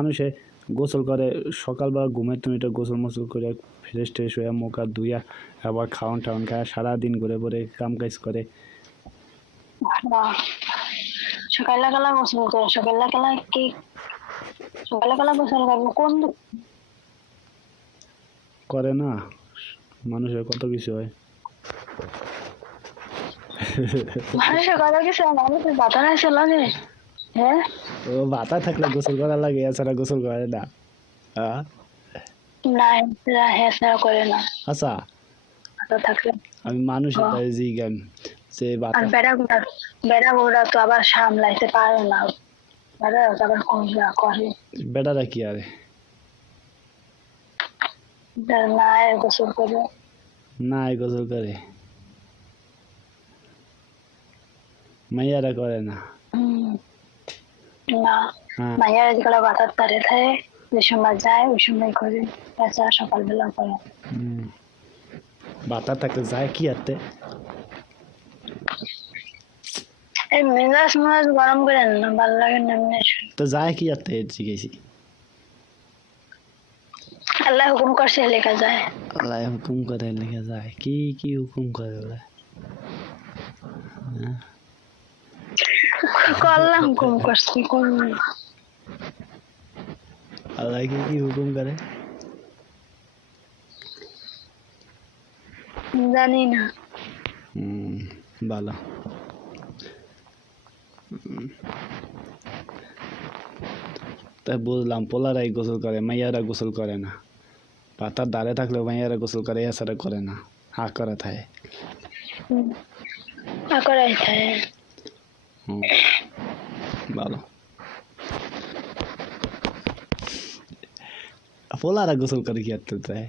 মানুষে গোসল করে সকালবেলা ঘুমের তুমি এটা গোসল মোসল করে ফ্রেশ ট্রেশ হয়ে মুখ হাত ধুইয়া আবার খাওয়ান টাওয়ান খায় সারাদিন ঘুরে ঘুরে কাম কাজ করে। সকালে কালা গোসল করে সকালে কালা কি? সকালে কালা গোসল করব কোন করে না মানুষের কত কিছু হয়। মানুষ সকালে কিছু মানুষের বাতার আছে লাগে। হ্যাঁ? ও বাতা থাকলে গোসল করা লাগে এছাড়া গোসল করে না। না এরা করে না। আচ্ছা। থাকলে। আমি মানুষের। কাছে যে বাতা। আর বেড়া গুড়া বেড়া গুড়া তো আবার সামলাইতে পারে না। বেড়া আবার কোনটা করে বেটারা কি আরে? যার না গোসল করে। না গোসল করে। মাইয়ারা করে না। না। যেগুলো বাতার তারে থাকে যে সময় যায় ওই সময় করে। তাছাড়া সকালবেলা করে। বাতা যায় কি আরতে? এই মেজাজ মাছ গরম করে না ভালো লাগে না এমনি। তো যায় কি আরতে জিজ্ঞেসি? আল্লাহ হুকুম করছে লেখা যায়। আল্লাহ হুকুম করে লেগে যায়। কি কি হুকুম করে ওরা? আল্লাহ হুকুম করছে কোন আল্লাহ কি কি হুকুম করে? জানি না। হুম ভালো। তাই বুঝলাম পোলারাই গোসল করে মাইয়ারা গোসল করে না। পাতার দ্বারে থাকলেও মাইয়ারা গোসল করে এছাড়া করে না। হা করে থাকে। আকরাই থাকে। হুম। ভালো পোলারা গোসল করে কি আর তাই